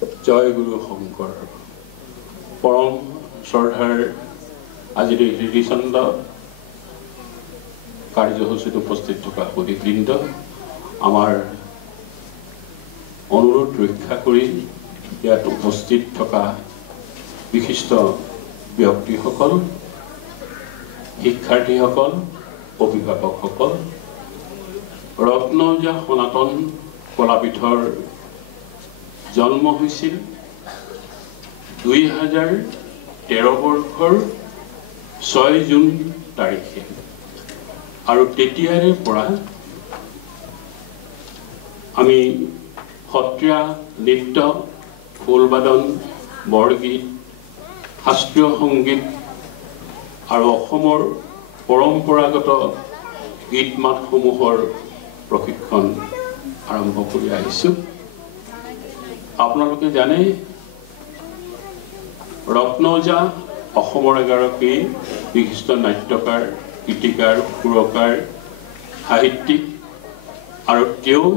জয় গুৰু শংকৰ পৰম শ্ৰদ্ধাৰ আজিৰ এই হৃদিচন্দ কাৰ্যসূচীত উপস্থিত থকা সুধীবৃন্দ আমাৰ অনুৰোধ ৰক্ষা কৰি ইয়াত উপস্থিত থকা বিশিষ্ট ব্যক্তিসকল শিক্ষাৰ্থীসকল অভিভাৱকসকল ৰত্নজা সনাতন কলাপীঠৰ জন্ম হৈছিল 2013 বৰ্ষৰ 6 জুন তাৰিখে আৰু তেতিয়াৰে পৰা আমি সত্ৰীয়া নৃত্য খোলবাদন বৰগীত শাস্ত্ৰীয় সংগীত আৰু অসমৰ পৰম্পৰাগত গীত মাতসমূহৰ প্ৰশিক্ষণ আৰম্ভ কৰি আহিছোঁ। আপোনালোকে জানে ৰত্নজা অসমৰ এগৰাকী বিশিষ্ট নাট্যকাৰ গীতিকাৰ সুৰকাৰ সাহিত্যিক আৰু তেওঁ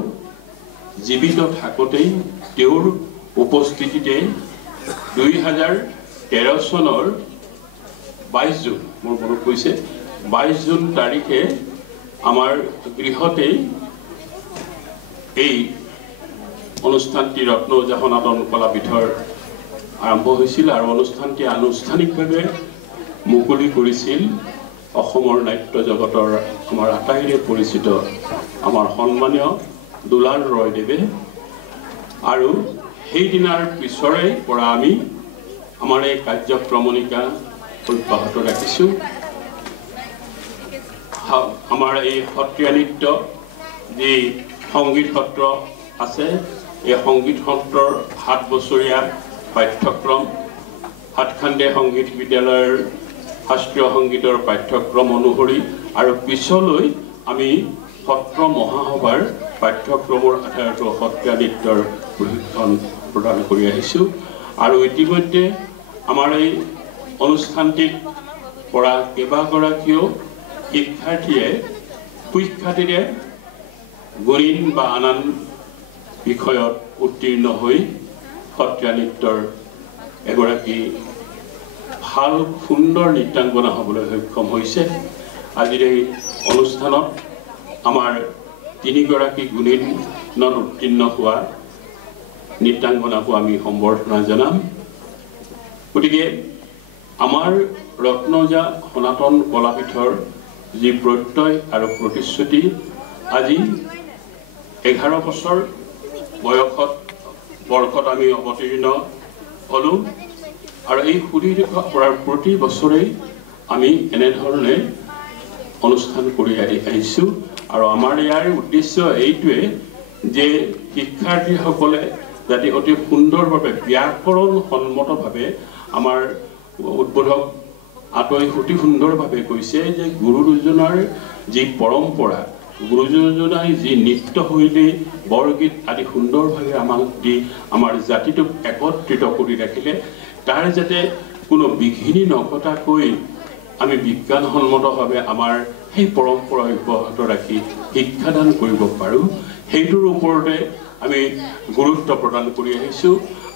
জীৱিত থাকোঁতেই তেওঁৰ উপস্থিতিতে 2013 চনৰ 22 জুন মোৰ মনত পৰিছে 22 জুন তাৰিখে আমাৰ গৃহতেই এই অনুষ্ঠানটি ৰত্নজা সনাতন কলাপীঠৰ আৰম্ভ হৈছিল আৰু অনুষ্ঠানটি আনুষ্ঠানিকভাৱে মুকলি কৰিছিল অসমৰ নাট্য জগতৰ আমাৰ আটাইৰে পৰিচিত আমাৰ সন্মানীয় দুলাল ৰয়দেৱে আৰু সেইদিনাৰ পিছৰে পৰা আমি আমাৰ এই কাৰ্যক্ৰমণিকা অব্যাহত ৰাখিছোঁ। আমাৰ এই সত্ৰীয়া নৃত্য যি সংগীত সত্ৰ আছে এই সংগীত সত্ৰৰ 7 বছৰীয়া পাঠ্যক্ৰম হাতখান্দে সংগীত বিদ্যালয়ৰ শাস্ত্ৰীয় সংগীতৰ পাঠ্যক্ৰম অনুসৰি আৰু পিছলৈ আমি সত্ৰ মহাসভাৰ পাঠ্যক্ৰমৰ আধাৰত সত্ৰীয়া নৃত্যৰ প্ৰশিক্ষণ প্ৰদান কৰি আহিছোঁ আৰু ইতিমধ্যে আমাৰ এই অনুষ্ঠানটিত পৰা কেইবাগৰাকীও শিক্ষাৰ্থীয়ে সুখ্যাতিৰে গণিত বা আন বিষয়ত উত্তীৰ্ণ হৈ সত্ৰীয়া নৃত্যৰ এগৰাকী ভাল সুন্দৰ নৃত্যাংগনা হ'বলৈ সক্ষম হৈছে। আজিৰ এই অনুষ্ঠানত আমাৰ 3 গৰাকী গুণিনত উত্তীৰ্ণ হোৱা নৃত্যাংগনাকো আমি সম্বৰ্ধনা জনাম। গতিকে আমাৰ ৰত্নজা সনাতন কলাপীঠৰ যি প্ৰত্যয় আৰু প্ৰতিশ্ৰুতি আজি 11 বছৰ বৰ্ষত আমি অৱতীৰ্ণ হ'লোঁ আৰু এই সুদীৰ্ঘ প্ৰতি বছৰেই আমি এনেধৰণে অনুষ্ঠান কৰি আহিছোঁ আৰু আমাৰ ইয়াৰ উদ্দেশ্য এইটোৱে যে শিক্ষাৰ্থীসকলে যাতে অতি সুন্দৰভাৱে ব্যাকৰণ সন্মতভাৱে আমাৰ উদ্বোধক আতই অতি সুন্দৰভাৱে কৈছে যে গুৰু দুজনাৰ যি পৰম্পৰা গুৰু দুজনাই যি নৃত্যশৈলী বৰগীত আদি সুন্দৰভাৱে আমাক দি আমাৰ জাতিটোক একত্ৰিত কৰি ৰাখিলে তাৰ যাতে কোনো বিঘিনি নঘটাকৈ আমি বিজ্ঞানসন্মতভাৱে আমাৰ সেই পৰম্পৰা অব্যাহত ৰাখি শিক্ষাদান কৰিব পাৰোঁ সেইটোৰ ওপৰতে আমি গুৰুত্ব প্ৰদান কৰি আহিছোঁ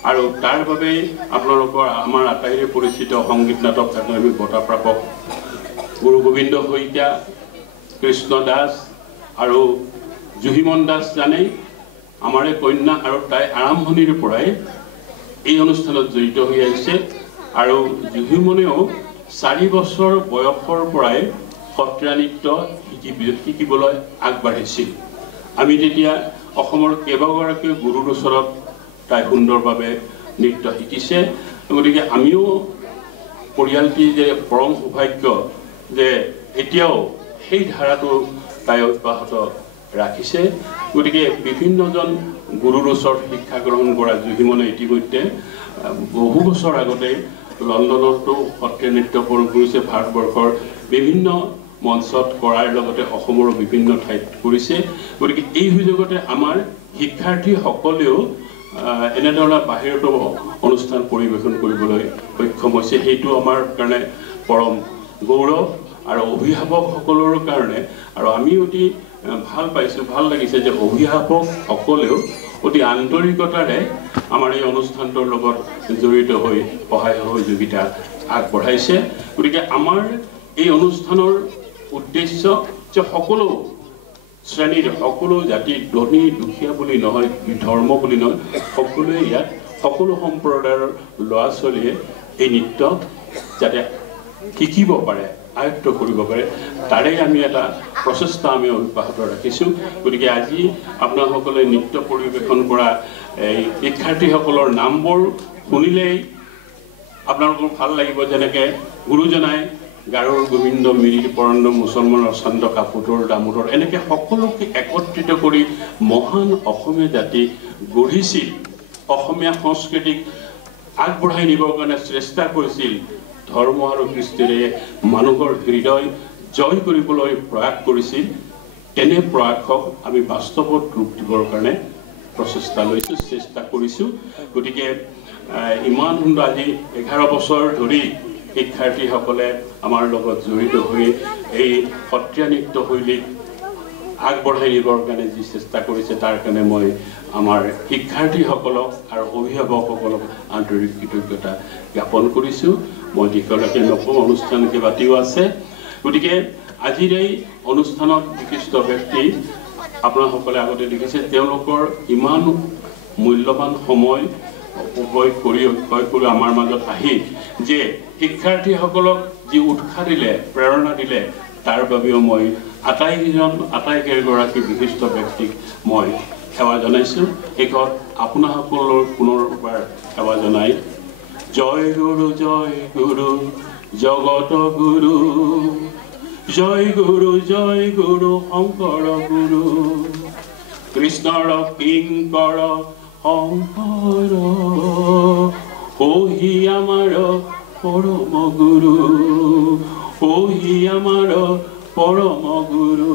আৰু তাৰ বাবে আপোনালোকৰ আমাৰ আটাইৰে পৰিচিত সংগীত নাটক একাডেমী বঁটা প্ৰাপক গুৰু গোবিন্দ শইকীয়া কৃষ্ণ দাস আৰু জুহিমন দাস জানেই আমাৰে কন্যা আৰু তাই আৰম্ভণিৰ পৰাই এই অনুষ্ঠানত জড়িত হৈ আহিছে আৰু জুহিমনেও 4 বছৰ বয়সৰ পৰাই সত্ৰীয়া নৃত্য শিকিবলৈ আগবাঢ়িছিল। আমি তেতিয়া অসমৰ কেইবাগৰাকীও গুৰুৰ ওচৰত তাই সুন্দৰভাৱে নৃত্য শিকিছে। গতিকে আমিও পৰিয়ালটি যে পৰম সৌভাগ্য যে এতিয়াও সেই ধাৰাটো তাই অব্যাহত ৰাখিছে। গতিকে বিভিন্নজন গুৰুৰ ওচৰত শিক্ষা গ্ৰহণ কৰা জুহিমনে ইতিমধ্যে বহু বছৰ আগতে লণ্ডনতো সত্ৰীয়া নৃত্য কৰিছে ভাৰতবৰ্ষৰ বিভিন্ন মঞ্চত কৰাৰ লগতে অসমৰ বিভিন্ন ঠাইত কৰিছে। গতিকে এই সুযোগতে আমাৰ শিক্ষাৰ্থীসকলেও এনেধৰণৰ বাহিৰতো অনুষ্ঠান পৰিৱেশন কৰিবলৈ সক্ষম হৈছে সেইটো আমাৰ কাৰণে পৰম গৌৰৱ আৰু অভিভাৱকসকলৰ কাৰণে আৰু আমি অতি ভাল পাইছোঁ ভাল লাগিছে যে অভিভাৱকসকলেও অতি আন্তৰিকতাৰে আমাৰ এই অনুষ্ঠানটোৰ লগত জড়িত হৈ সহায় সহযোগিতা আগবঢ়াইছে গতিকে আমাৰ এই অনুষ্ঠানৰ উদ্দেশ্য যে সকলো শ্ৰেণীৰ সকলো জাতিৰ ধনী দুখীয়া বুলি নহয় ধৰ্ম বুলি নহয় সকলোৱে ইয়াত সকলো সম্প্ৰদায়ৰ ল'ৰা ছোৱালীয়ে এই নৃত্য যাতে শিকিব পাৰে আয়ত্ত কৰিব পাৰে তাৰে আমি এটা প্ৰচেষ্টা আমি অব্যাহত ৰাখিছোঁ গতিকে আজি আপোনালোকসকলে নৃত্য পৰিৱেশন কৰা এই শিক্ষাৰ্থীসকলৰ নামবোৰ শুনিলেই আপোনালোকৰ ভাল লাগিব যেনেকৈ গুৰুজনাই গাৰোৰ গোবিন্দ মিৰিৰ পৰণ্ড মুছলমানৰ চন্দ কাপুতৰ দামোদৰ এনেকৈ সকলোকে একত্ৰিত কৰি মহান অসমীয়া জাতি গঢ়িছিল অসমীয়া সংস্কৃতিক আগবঢ়াই নিবৰ কাৰণে চেষ্টা কৰিছিল ধৰ্ম আৰু কৃষ্টিৰে মানুহৰ হৃদয় জয় কৰিবলৈ প্ৰয়াস কৰিছিল তেনে প্ৰয়াসক আমি বাস্তৱত ৰূপ দিবৰ কাৰণে প্ৰচেষ্টা লৈছোঁ চেষ্টা কৰিছোঁ গতিকে ইমান সুন্দৰ আজি 11 বছৰ ধৰি শিক্ষাৰ্থীসকলে আমাৰ লগত জড়িত হৈ এই সত্ৰীয়া নৃত্য শৈলীক আগবঢ়াই নিবৰ কাৰণে যি চেষ্টা কৰিছে তাৰ কাৰণে মই আমাৰ শিক্ষাৰ্থীসকলক আৰু অভিভাৱকসকলক আন্তৰিক কৃতজ্ঞতা জ্ঞাপন কৰিছোঁ মই দীঘলীয়াকৈ নকওঁ অনুষ্ঠান কেইবাটাও আছে গতিকে আজিৰ এই অনুষ্ঠানত বিশিষ্ট ব্যক্তি আপোনালোকসকলে আগতে দেখিছে তেওঁলোকৰ ইমান মূল্যৱান সময় অপব্যয় কৰি আমাৰ মাজত আহি যে শিক্ষাৰ্থীসকলক যি উৎসাহ দিলে প্ৰেৰণা দিলে তাৰ বাবেও মই আটাইকেইগৰাকী বিশিষ্ট ব্যক্তিক মই সেৱা জনাইছোঁ শেষত আপোনাসকলৰ পুনৰবাৰ সেৱা জনাই জয় গুৰু জগত গুৰু জয় গুৰু শংকৰ গুৰু কৃষ্ণৰ কিংকৰ শংকৰ ওহি আমাৰ পৰম গুৰু ওহি আমাৰ পৰম গুৰু